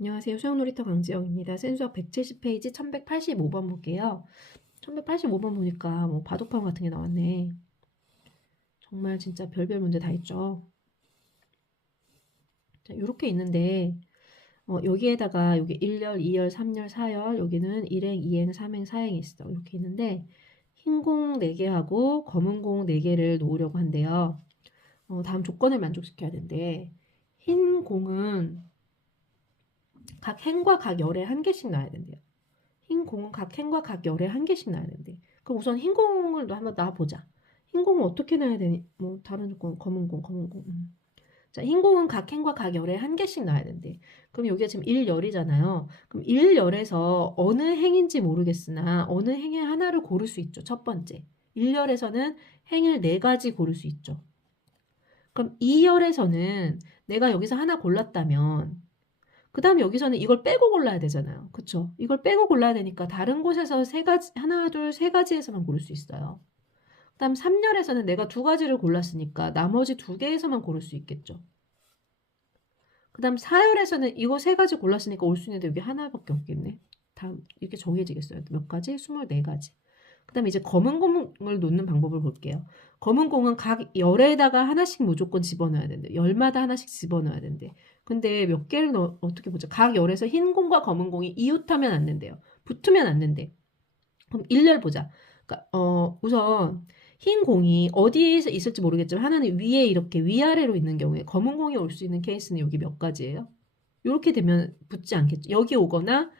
안녕하세요. 수영놀이터 강지영입니다. 센수학 170페이지 1185번 볼게요. 1185번 보니까 뭐 바둑판 같은 게 나왔네. 정말 진짜 별별 문제 다 있죠. 자, 요렇게 있는데 여기에다가 여기 1열, 2열, 3열, 4열 여기는 1행, 2행, 3행, 4행이 있어. 이렇게 있는데 흰 공 4개 하고 검은 공 4개를 놓으려고 한대요. 다음 조건을 만족시켜야 된대. 흰 공은 각 행과 각 열에 한 개씩 놔야 된대요. 흰 공은 각 행과 각 열에 한 개씩 놔야 된대. 그럼 우선 흰 공을 한번 놔보자. 흰 공은 어떻게 놔야 되니? 뭐 다른 조건 검은 공, 검은 공. 자, 흰 공은 각 행과 각 열에 한 개씩 놔야 된대. 그럼 여기가 지금 1열이잖아요. 그럼 1열에서 어느 행인지 모르겠으나 어느 행의 하나를 고를 수 있죠. 첫 번째. 1열에서는 행을 4가지 고를 수 있죠. 그럼 2열에서는 내가 여기서 하나 골랐다면 그 다음에 여기서는 이걸 빼고 골라야 되잖아요. 그쵸? 이걸 빼고 골라야 되니까 다른 곳에서 세 가지, 하나, 둘, 세 가지에서만 고를 수 있어요. 그 다음 3열에서는 내가 2가지를 골랐으니까 나머지 2개에서만 고를 수 있겠죠. 그 다음 4열에서는 이거 3가지 골랐으니까 올 수 있는데 여기 하나밖에 없겠네. 다음 이렇게 정해지겠어요. 몇 가지? 24가지. 그 다음에 이제 검은 공을 놓는 방법을 볼게요. 검은 공은 각 열에다가 하나씩 무조건 집어넣어야 된대. 열마다 하나씩 집어넣어야 된대. 근데 몇 개를 어떻게 보자. 각 열에서 흰 공과 검은 공이 이웃하면 안 된대요. 붙으면 안 된대. 그럼 일렬 보자. 그러니까 우선 흰 공이 어디에서 있을지 모르겠지만 하나는 위에 이렇게 위아래로 있는 경우에 검은 공이 올 수 있는 케이스는 여기 몇 가지예요? 이렇게 되면 붙지 않겠죠. 여기 오거나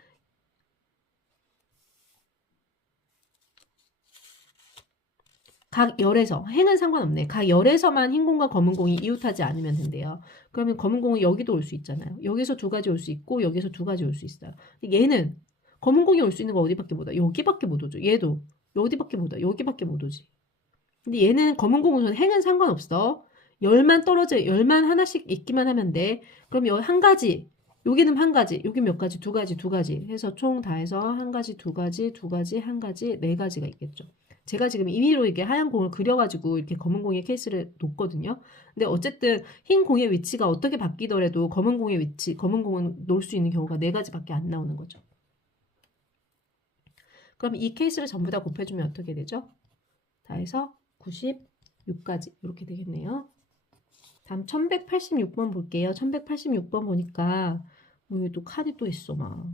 각 열에서 행은 상관없네. 각 열에서만 흰 공과 검은 공이 이웃하지 않으면 된대요. 그러면 검은 공은 여기도 올 수 있잖아요. 여기서 2가지 올 수 있고 여기서 2가지 올 수 있어요. 얘는 검은 공이 올 수 있는 거 어디밖에 못 와? 여기밖에 못 오죠. 얘도 어디밖에 못 와? 여기밖에 못 오지. 근데 얘는 검은 공은 행은 상관없어. 열만 하나씩 있기만 하면 돼. 그럼 한 가지, 여기는 한 가지, 여기 몇 가지, 2가지, 2가지 해서 총 다 해서 한 가지, 2가지, 2가지, 한 가지, 4가지가 있겠죠. 제가 지금 임의로 이게 하얀 공을 그려가지고 이렇게 검은 공의 케이스를 놓거든요. 근데 어쨌든 흰 공의 위치가 어떻게 바뀌더라도 검은 공의 위치, 검은 공은 놓을 수 있는 경우가 4가지밖에 안 나오는 거죠. 그럼 이 케이스를 전부 다 곱해주면 어떻게 되죠? 다 해서 96까지 이렇게 되겠네요. 다음 1186번 볼게요. 1186번 보니까 여기 또 칸이 또 있어 막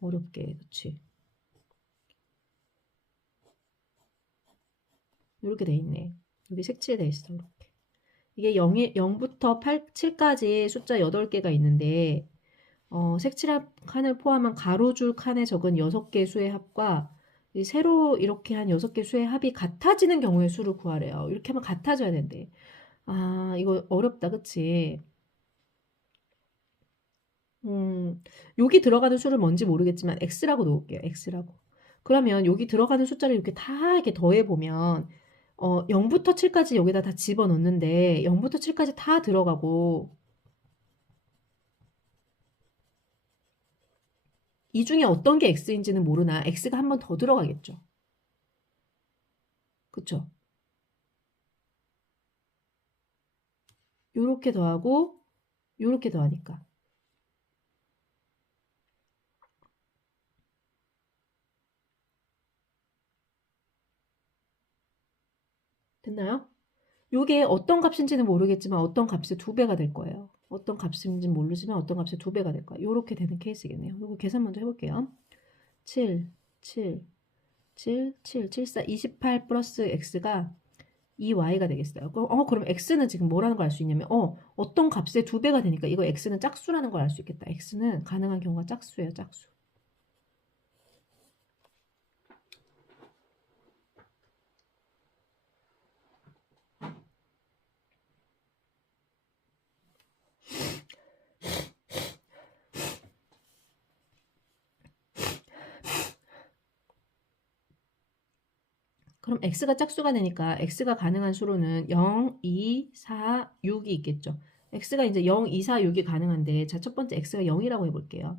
어렵게 그치? 이렇게 돼 있네. 여기 색칠돼 있어 이렇게. 이게 0부터 7까지 숫자 8개가 있는데 색칠한 칸을 포함한 가로줄 칸에 적은 6개 수의 합과 이 세로 이렇게 한 6개 수의 합이 같아지는 경우의 수를 구하래요. 이렇게 하면 같아져야 된대. 아, 이거 어렵다, 그치? 여기 들어가는 수를 뭔지 모르겠지만 x라고 놓을게요. x라고. 그러면 여기 들어가는 숫자를 이렇게 다 이렇게 더해보면 0부터 7까지 여기다 다 집어넣는데 0부터 7까지 다 들어가고 이 중에 어떤 게 x인지는 모르나 x가 한 번 더 들어가겠죠. 그쵸? 요렇게 더하고 요렇게 더하니까. 됐나요? 요게 어떤 값인지는 모르겠지만 어떤 값의 2배가 될 거예요. 어떤 값인지는 모르지만 어떤 값의 2배가 될 거예요. 요렇게 되는 케이스겠네요. 요거 계산 먼저 해볼게요. 7, 7, 7, 7, 7, 4, 28 플러스 x가 2y가 되겠어요. 그럼 x는 지금 뭐라는 걸 알 수 있냐면 어떤 값의 2배가 되니까 이거 x는 짝수라는 걸 알 수 있겠다. x는 가능한 경우가 짝수예요. 짝수. 그럼 x가 짝수가 되니까 x가 가능한 수로는 0, 2, 4, 6이 있겠죠. x가 이제 0, 2, 4, 6이 가능한데 자, 첫 번째 x가 0이라고 해볼게요.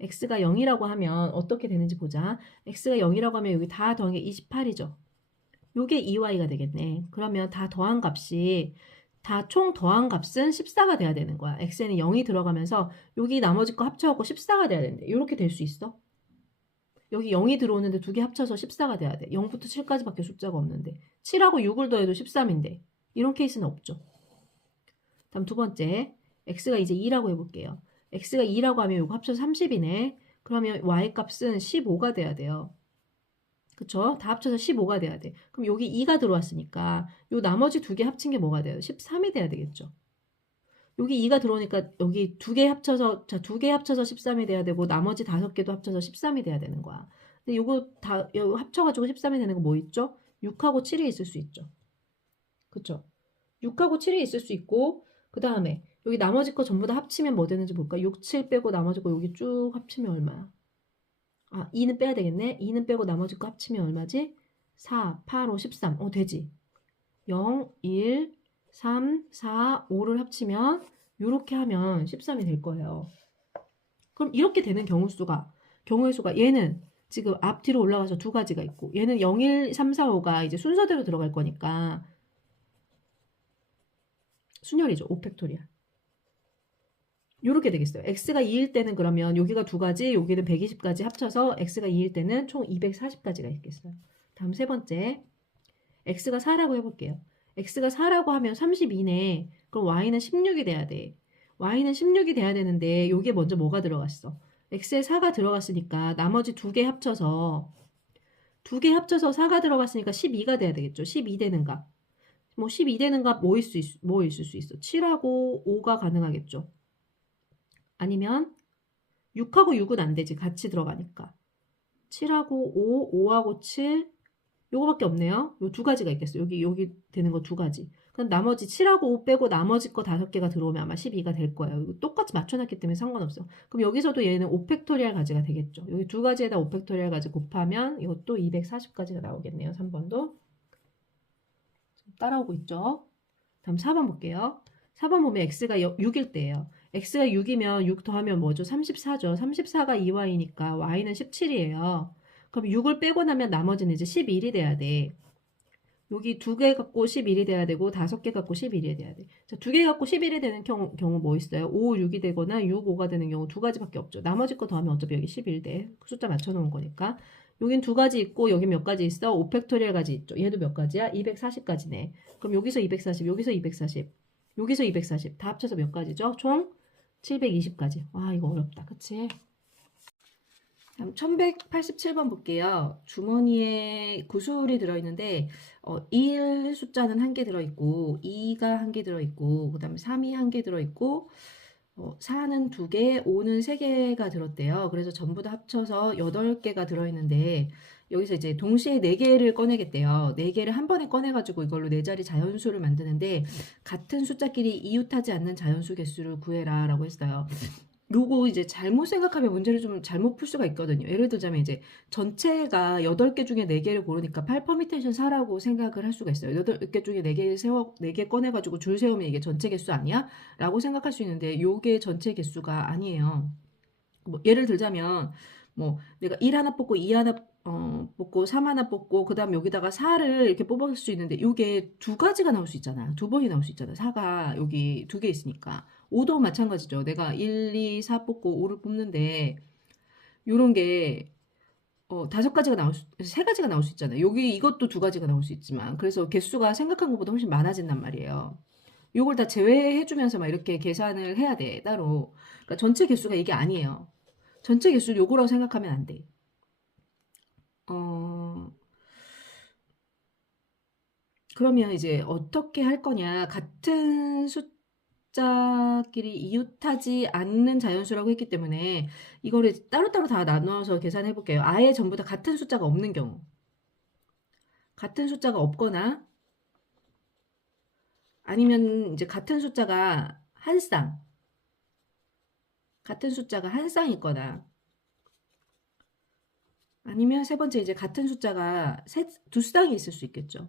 x가 0이라고 하면 어떻게 되는지 보자. x가 0이라고 하면 여기 다 더한 게 28이죠. 요게 2y가 되겠네. 그러면 다 더한 값이 다 총 더한 값은 14가 돼야 되는 거야. x에는 0이 들어가면서 여기 나머지 거 합쳐갖고 14가 돼야 되는데 이렇게 될 수 있어? 여기 0이 들어오는데 두 개 합쳐서 14가 돼야 돼. 0부터 7까지밖에 숫자가 없는데 7하고 6을 더해도 13인데 이런 케이스는 없죠. 다음 두 번째 x가 이제 2라고 해볼게요. x가 2라고 하면 이거 합쳐서 30이네. 그러면 y 값은 15가 돼야 돼요. 그쵸? 다 합쳐서 15가 돼야 돼. 그럼 여기 2가 들어왔으니까 요 나머지 두 개 합친 게 뭐가 돼요? 13이 돼야 되겠죠. 여기 2가 들어오니까 여기 두 개 합쳐서, 자, 두 개 합쳐서 13이 돼야 되고 나머지 다섯 개도 합쳐서 13이 돼야 되는 거야. 근데 요거 다 요거 합쳐가지고 13이 되는 거 뭐 있죠? 6하고 7이 있을 수 있죠. 그쵸? 6하고 7이 있을 수 있고 그 다음에 여기 나머지 거 전부 다 합치면 뭐 되는지 볼까? 6, 7 빼고 나머지 거 여기 쭉 합치면 얼마야? 아, 2는 빼야 되겠네. 2는 빼고 나머지 거 합치면 얼마지? 4, 8, 5, 13. 되지. 0, 1, 3, 4, 5를 합치면 이렇게 하면 13이 될 거예요. 그럼 이렇게 되는 경우의 수가 얘는 지금 앞뒤로 올라가서 두 가지가 있고 얘는 0, 1, 3, 4, 5가 이제 순서대로 들어갈 거니까 순열이죠. 5팩토리얼. 이렇게 되겠어요. x가 2일 때는 그러면 여기가 두 가지, 여기는 120까지 합쳐서 x가 2일 때는 총 240까지가 있겠어요. 다음 세 번째, x가 4라고 해볼게요. x가 4라고 하면 32네. 그럼 y는 16이 돼야 돼. y는 16이 돼야 되는데 여기에 먼저 뭐가 들어갔어? x에 4가 들어갔으니까 나머지 두 개 합쳐서 4가 들어갔으니까 12가 돼야 되겠죠. 12 되는 값. 뭐 12 되는 값 뭐 있을 수 있어? 7하고 5가 가능하겠죠. 아니면 6하고 6은 안 되지. 같이 들어가니까. 7하고 5, 5하고 7 요거밖에 없네요. 요 두 가지가 있겠어요. 여기 되는 거 두 가지. 그럼 나머지 7하고 5 빼고 나머지 거 5개가 들어오면 아마 12가 될 거예요. 이거 똑같이 맞춰놨기 때문에 상관없어. 그럼 여기서도 얘는 5팩토리얼 가지가 되겠죠. 여기 두 가지에다 5팩토리얼 가지 곱하면 이것도 240까지가 나오겠네요. 3번도. 따라오고 있죠. 다음 4번 볼게요. 4번 보면 x가 6일 때예요. x가 6이면 6 더하면 뭐죠? 34죠. 34가 2y니까 y는 17이에요. 그럼 6을 빼고 나면 나머지는 이제 11이 돼야 돼. 여기 두 개 갖고 11이 돼야 되고 5개 갖고 11이 돼야 돼. 자, 두 개 갖고 11이 되는 경우 뭐 있어요? 5, 6이 되거나 6, 5가 되는 경우 두 가지밖에 없죠. 나머지 거 더하면 어차피 여기 11 돼. 숫자 맞춰놓은 거니까. 여긴 두 가지 있고 여기 몇 가지 있어? 5팩토리얼 가지 있죠. 얘도 몇 가지야? 240가지네. 그럼 여기서 240, 여기서 240, 여기서 240. 다 합쳐서 몇 가지죠? 총 720가지. 와, 이거 어렵다. 그치? 다음 1187번 볼게요. 주머니에 구술이 들어있는데 1 숫자는 한 개 들어있고 2가 한 개 들어있고 그 다음에 3이 한 개 들어있고 4는 2개, 5는 3개가 들었대요. 그래서 전부 다 합쳐서 8개가 들어있는데 여기서 이제 동시에 4개를 꺼내겠대요. 4개를 한 번에 꺼내가지고 이걸로 4자리 자연수를 만드는데 같은 숫자끼리 이웃하지 않는 자연수 개수를 구해라 라고 했어요. 요거 이제 잘못 생각하면 문제를 좀 잘못 풀 수가 있거든요. 예를 들자면 이제 전체가 8개 중에 4개를 고르니까 8퍼미테이션 4라고 생각을 할 수가 있어요. 8개 중에 4개 꺼내가지고 줄 세우면 이게 전체 개수 아니야? 라고 생각할 수 있는데 요게 전체 개수가 아니에요. 뭐 예를 들자면 뭐 내가 1 하나 뽑고 2 하나 뽑고 3 하나 뽑고 그 다음 여기다가 4를 이렇게 뽑을 수 있는데 요게 두 가지가 나올 수 있잖아요. 두 번이 나올 수 있잖아요. 4가 여기 두 개 있으니까 5도 마찬가지죠. 내가 1, 2, 4 뽑고 5를 뽑는데 요런 게 5가지가 세 가지가 나올 수 있잖아요. 여기 이것도 두 가지가 나올 수 있지만 그래서 개수가 생각한 것보다 훨씬 많아진단 말이에요. 요걸 다 제외해주면서 막 이렇게 계산을 해야 돼, 따로. 그러니까 전체 개수가 이게 아니에요. 전체 개수를 요거라고 생각하면 안 돼. 그러면 이제 어떻게 할 거냐. 같은 숫자끼리 이웃하지 않는 자연수라고 했기 때문에 이거를 따로따로 다 나눠서 계산해 볼게요. 아예 전부 다 같은 숫자가 없는 경우. 같은 숫자가 없거나 아니면 이제 같은 숫자가 한 쌍. 같은 숫자가 한 쌍 있거나 아니면 세 번째 이제 같은 숫자가 두 쌍이 있을 수 있겠죠.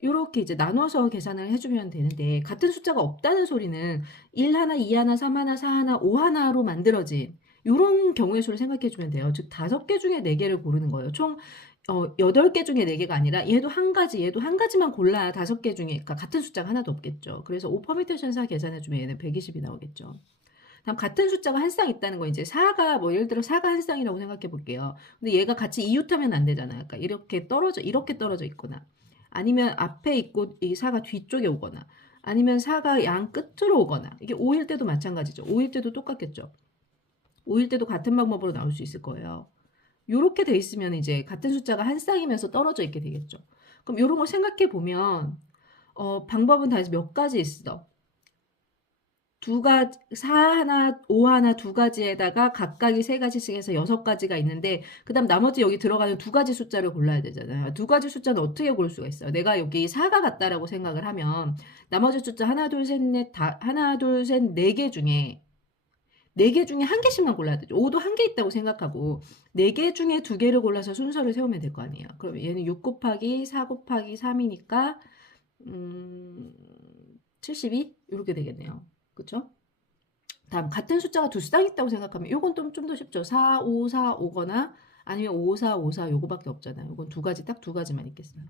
이렇게 이제 나눠서 계산을 해주면 되는데 같은 숫자가 없다는 소리는 1 하나, 2 하나, 3 하나, 4 하나, 5 하나로 만들어진 이런 경우의 수를 생각해 주면 돼요. 즉 5개 중에 4개를 고르는 거예요. 총 8개 중에 4개가 아니라 얘도 한 가지, 얘도 한 가지만 골라야 5개 중에, 그러니까 같은 숫자가 하나도 없겠죠. 그래서 5 퍼뮤테이션사 계산해주면 얘는 120이 나오겠죠. 다음 같은 숫자가 한 쌍 있다는 거 이제 4가 뭐 예를 들어 4가 한 쌍이라고 생각해 볼게요. 근데 얘가 같이 이웃하면 안 되잖아요. 그러니까 이렇게 떨어져 있거나 아니면 앞에 있고 이 4가 뒤쪽에 오거나 아니면 4가 양 끝으로 오거나 이게 5일 때도 마찬가지죠. 5일 때도 똑같겠죠. 5일 때도 같은 방법으로 나올 수 있을 거예요. 요렇게 돼 있으면 이제 같은 숫자가 한 쌍이면서 떨어져 있게 되겠죠. 그럼 요런 걸 생각해 보면 방법은 다 몇 가지 있어. 2가지, 4 하나, 5 하나, 2가지에다가 각각이 3가지씩 해서 6가지가 있는데, 그 다음 나머지 여기 들어가는 2가지 숫자를 골라야 되잖아요. 2가지 숫자는 어떻게 고를 수가 있어요? 내가 여기 4가 같다라고 생각을 하면, 나머지 숫자 하나, 둘, 셋, 넷, 하나, 둘, 셋, 4개 중에, 4개 중에 한 개씩만 골라야 되죠. 5도 한 개 있다고 생각하고, 4개 중에 2개를 골라서 순서를 세우면 될 거 아니에요. 그럼 얘는 6 곱하기 4 곱하기 3이니까, 72? 이렇게 되겠네요. 그쵸? 다음 같은 숫자가 두 쌍 있다고 생각하면 이건 좀 더 쉽죠. 4, 5, 4, 5거나 아니면 5, 4, 5, 4 요거밖에 없잖아요. 이건 딱 2가지만 있겠어요.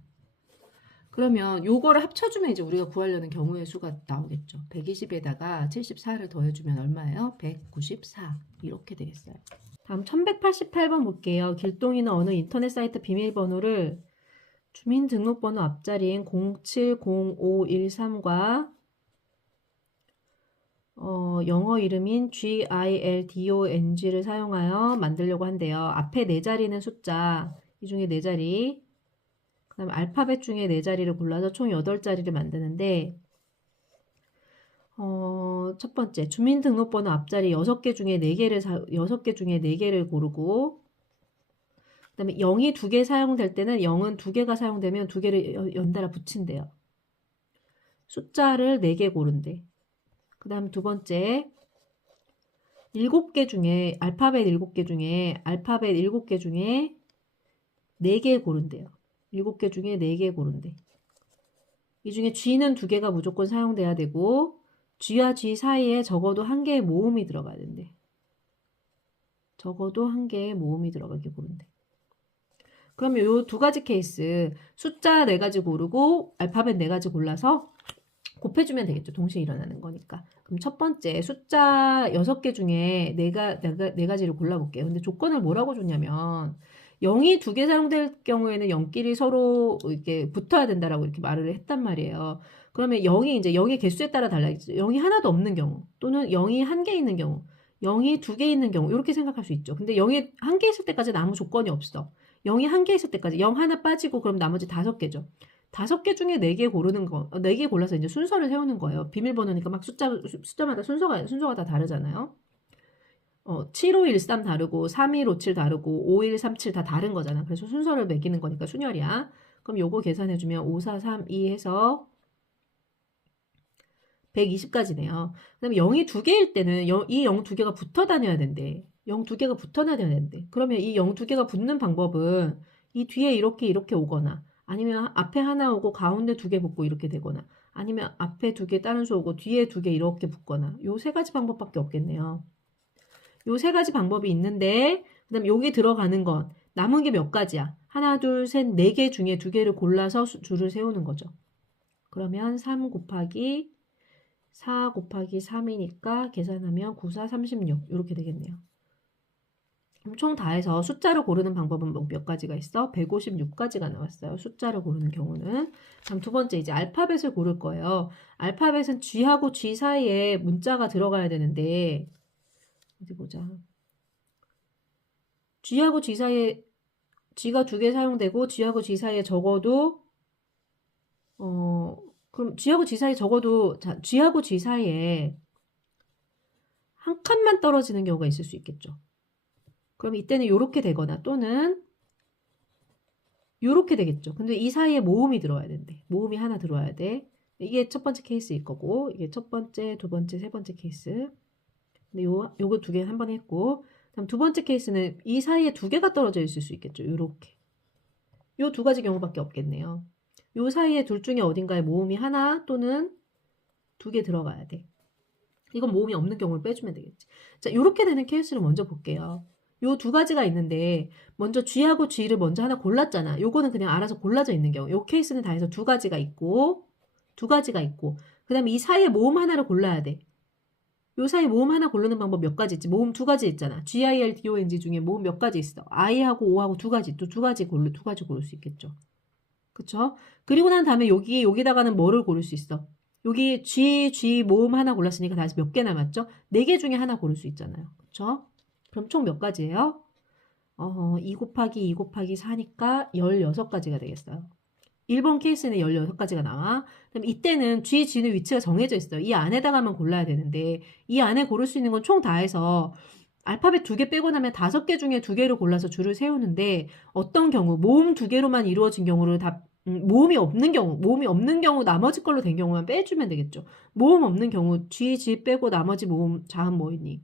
그러면 요거를 합쳐주면 이제 우리가 구하려는 경우의 수가 나오겠죠. 120에다가 74를 더해주면 얼마예요? 194 이렇게 되겠어요. 다음 1188번 볼게요. 길동이는 어느 인터넷 사이트 비밀번호를 주민등록번호 앞자리인 070513과 영어 이름인 GILDONG를 사용하여 만들려고 한대요. 앞에 4자리는 숫자, 이 중에 4자리, 그 다음에 알파벳 중에 4자리를 골라서 총 8자리를 만드는데, 첫 번째, 주민등록번호 앞자리 6개 중에 6개 중에 4개를 고르고, 그 다음에 0이 2개 사용될 때는 0은 2개가 사용되면 2개를 연달아 붙인대요. 숫자를 4개 고른대. 그 다음 두 번째, 7개 중에 알파벳 7개 중에 4개 고른대요. 7개 중에 4개 고른대. 이 중에 G는 2개가 무조건 사용돼야 되고 G와 G 사이에 적어도 한 개의 모음이 들어가야 된대. 적어도 한 개의 모음이 들어가게 고른대. 그러면 요 2가지 케이스 숫자 4가지 고르고 알파벳 4가지 골라서 곱해주면 되겠죠. 동시에 일어나는 거니까. 그럼 첫 번째 숫자 6개 중에 4가지를 골라볼게요. 근데 조건을 뭐라고 줬냐면 0이 2개 사용될 경우에는 0끼리 서로 이렇게 붙어야 된다라고 이렇게 말을 했단 말이에요. 그러면 0이 이제 0의 개수에 따라 달라지죠. 0이 하나도 없는 경우 또는 0이 한 개 있는 경우 0이 2개 있는 경우 이렇게 생각할 수 있죠. 근데 0이 한 개 있을 때까지는 아무 조건이 없어. 0이 한 개 있을 때까지 0 하나 빠지고 그럼 나머지 5개죠. 5개 중에 4개 고르는 거, 4개 골라서 이제 순서를 세우는 거예요. 비밀번호니까 막 숫자마다 순서가 다 다르잖아요. 7513 다르고, 3157 다르고, 5137 다 다른 거잖아. 그래서 순서를 매기는 거니까 순열이야. 그럼 요거 계산해주면 5432 해서 120까지네요. 그 다음에 0이 2개일 때는 이 0 2개가 붙어 다녀야 된대. 0 2개가 붙어 다녀야 된대. 그러면 이 0 2개가 붙는 방법은 이 뒤에 이렇게 오거나 아니면 앞에 하나 오고 가운데 2개 붙고 이렇게 되거나 아니면 앞에 2개 다른 수 오고 뒤에 2개 이렇게 붙거나 요 3가지 방법밖에 없겠네요. 요 3가지 방법이 있는데 그 다음 여기 들어가는 건 남은 게 몇 가지야? 하나, 둘, 셋, 4개 중에 2개를 골라서 줄을 세우는 거죠. 그러면 3 곱하기 4 곱하기 3이니까 계산하면 9, 4, 36 이렇게 되겠네요. 총 다 해서 숫자를 고르는 방법은 몇 가지가 있어? 156가지가 나왔어요. 숫자를 고르는 경우는. 다음 두 번째 이제 알파벳을 고를 거예요. 알파벳은 G하고 G 사이에 문자가 들어가야 되는데 어디 보자. G하고 G 사이에 G가 2개 사용되고 G하고 G 사이에 적어도 그럼 G하고 G 사이에 적어도 G하고 G 사이에 한 칸만 떨어지는 경우가 있을 수 있겠죠. 그럼 이때는 이렇게 되거나 또는 이렇게 되겠죠. 근데 이 사이에 모음이 들어와야 된대. 모음이 하나 들어와야 돼. 이게 첫 번째 케이스일 거고 이게 첫 번째, 두 번째, 세 번째 케이스. 근데 요거 2개 한 번 했고 다음 두 번째 케이스는 이 사이에 2개가 떨어져 있을 수 있겠죠. 요렇게. 요 2가지 경우밖에 없겠네요. 요 사이에 둘 중에 어딘가에 모음이 하나 또는 2개 들어가야 돼. 이건 모음이 없는 경우를 빼주면 되겠지. 자, 요렇게 되는 케이스를 먼저 볼게요. 요 두 가지가 있는데 먼저 G하고 G를 먼저 하나 골랐잖아. 요거는 그냥 알아서 골라져 있는 경우. 요 케이스는 다 해서 두 가지가 있고 그 다음에 이 사이에 모음 하나를 골라야 돼. 요 사이 모음 하나 고르는 방법 몇 가지 있지? 모음 두 가지 있잖아. GIL, DONG 중에 모음 몇 가지 있어. I하고 O하고 두 가지, 또 두 가지 고를 수 있겠죠. 그쵸? 그리고 난 다음에 여기다가는 뭐를 고를 수 있어? 여기 G 모음 하나 골랐으니까 다시 몇 개 남았죠? 네 개 중에 하나 고를 수 있잖아요. 그쵸? 그럼 총 몇 가지예요? 2 곱하기 2 곱하기 4니까 16가지가 되겠어요. 1번 케이스는 16가지가 나와. 그럼 이때는 G, G는 위치가 정해져 있어요. 이 안에다가만 골라야 되는데 이 안에 고를 수 있는 건 총 다 해서 알파벳 2개 빼고 나면 5개 중에 2개를 골라서 줄을 세우는데 어떤 경우 모음 2개로만 이루어진 경우를 다 모음이 없는 경우 나머지 걸로 된 경우만 빼주면 되겠죠. 모음 없는 경우 G, G 빼고 나머지 모음 자음 뭐 있니?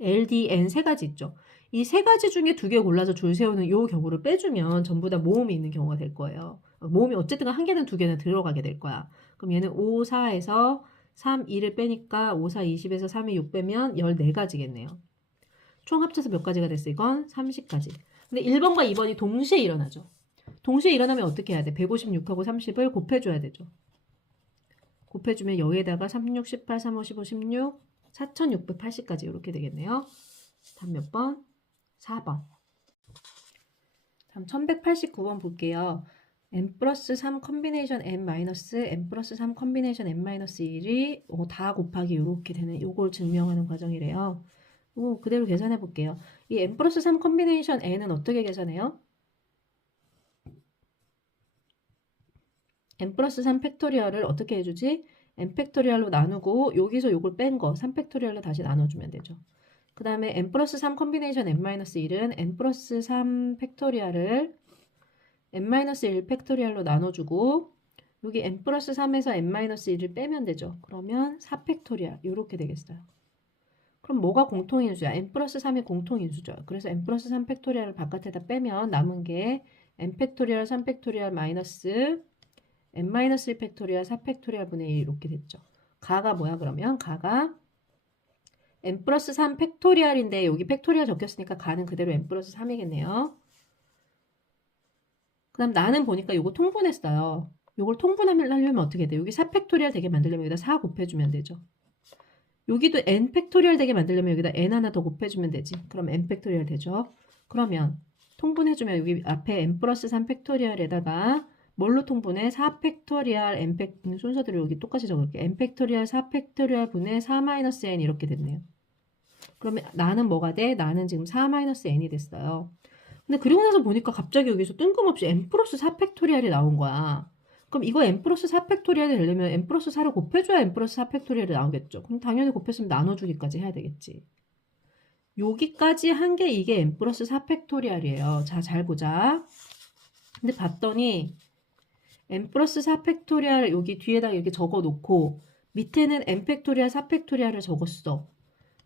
L, D, N 세 가지 있죠. 이 세 가지 중에 2개 골라서 줄 세우는 요 경우를 빼주면 전부 다 모음이 있는 경우가 될 거예요. 모음이 어쨌든 한 개는 2개는 들어가게 될 거야. 그럼 얘는 5, 4에서 3, 2를 빼니까 5, 4, 20에서 3이 6 빼면 14가지겠네요. 총 합쳐서 몇 가지가 됐어? 이건 30가지. 근데 1번과 2번이 동시에 일어나죠. 동시에 일어나면 어떻게 해야 돼? 156하고 30을 곱해줘야 되죠. 곱해주면 여기에다가 36, 18, 3, 5, 15, 16, 4680까지 이렇게 되겠네요. 다음 몇 번? 4번. 다음 1189번 볼게요. n 플러스 3 컨비네이션 n 마이너스 n 플러스 3 컨비네이션 n 마이너스 1이 다 곱하기 이렇게 되는 요걸 증명하는 과정이래요. 그대로 계산해 볼게요. 이 n 플러스 3 컨비네이션 n은 어떻게 계산해요? n 플러스 3 팩토리얼을 어떻게 해주지? n 팩토리얼로 나누고 여기서 요걸 뺀 거 3 팩토리얼로 다시 나눠주면 되죠. 그 다음에 n 플러스 3 컨비네이션 n 마이너스 1은 n 플러스 3 팩토리얼을 n 마이너스 1 팩토리얼로 나눠주고 여기 n 플러스 3에서 n 마이너스 1을 빼면 되죠. 그러면 4 팩토리얼 이렇게 되겠어요. 그럼 뭐가 공통인수야? n 플러스 3이 공통인수죠. 그래서 n 플러스 3 팩토리얼을 바깥에다 빼면 남은 게 n 팩토리얼 3 팩토리얼 마이너스 n 마이너스 1 팩토리얼 4 팩토리얼 분의 1 이렇게 됐죠. 가가 뭐야 그러면? 가가 n 플러스 3 팩토리얼인데 여기 팩토리얼 적혔으니까 가는 그대로 n 플러스 3이겠네요. 그 다음 나는 보니까 요거 통분했어요. 요걸 통분하려면 어떻게 돼? 여기 4 팩토리얼 되게 만들려면 여기다 4 곱해주면 되죠. 여기도 n 팩토리얼 되게 만들려면 여기다 n 하나 더 곱해주면 되지. 그럼 n 팩토리얼 되죠. 그러면 통분해주면 여기 앞에 n 플러스 3 팩토리얼에다가 뭘로 통분해? 4 팩토리얼 n 순서대로 여기 똑같이 적을게. n 팩토리얼 4 팩토리얼 분의 4 마이너스 n 이렇게 됐네요. 그러면 나는 뭐가 돼? 나는 지금 4 마이너스 n이 됐어요. 근데 그리고 나서 보니까 갑자기 여기서 뜬금없이 n 플러스 4 팩토리얼이 나온 거야. 그럼 이거 n 플러스 4 팩토리얼이 되려면 n 플러스 4를 곱해줘야 n 플러스 4 팩토리얼이 나오겠죠. 그럼 당연히 곱했으면 나눠주기까지 해야 되겠지. 여기까지 한 게 이게 n 플러스 4 팩토리얼이에요. 자, 잘 보자. 근데 봤더니 n 플러스 4 팩토리얼 여기 뒤에다가 이렇게 적어놓고 밑에는 n 팩토리얼 4 팩토리얼을 적었어.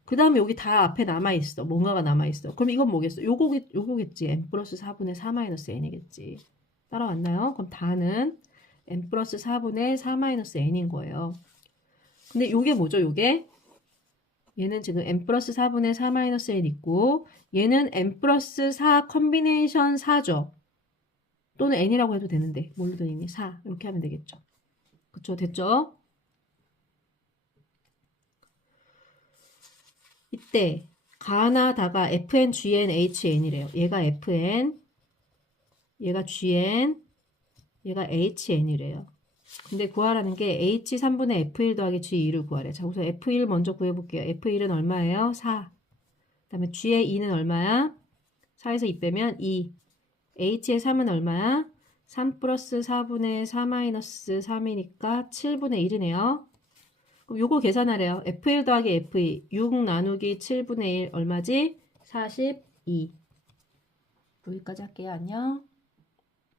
그 다음에 여기 다 앞에 남아있어. 뭔가가 남아있어. 그럼 이건 뭐겠어? 요거겠지. n 플러스 4분의 4 마이너스 n이겠지. 따라왔나요? 그럼 다는 n 플러스 4분의 4 마이너스 n인 거예요. 근데 요게 뭐죠? 요게? 얘는 지금 n 플러스 4분의 4 마이너스 n 있고 얘는 n 플러스 4 컨비네이션 4죠. 또는 n이라고 해도 되는데 뭘로 되니? 4 이렇게 하면 되겠죠. 그쵸? 됐죠? 이때 가나 다가 fn, gn, hn이래요. 얘가 fn, 얘가 gn, 얘가 hn이래요. 근데 구하라는 게 h 3분의 f1 더하기 g2를 구하래. 자, 우선 f1 먼저 구해볼게요. f1은 얼마예요? 4. 그 다음에 g의 2는 얼마야? 4에서 2 빼면 2. h의 3은 얼마야? 3 플러스 4분의 4 마이너스 3이니까 7분의 1이네요. 그럼 요거 계산하래요. f1 더하기 f2 6 나누기 7분의 1 얼마지? 42. 여기까지 할게요. 안녕.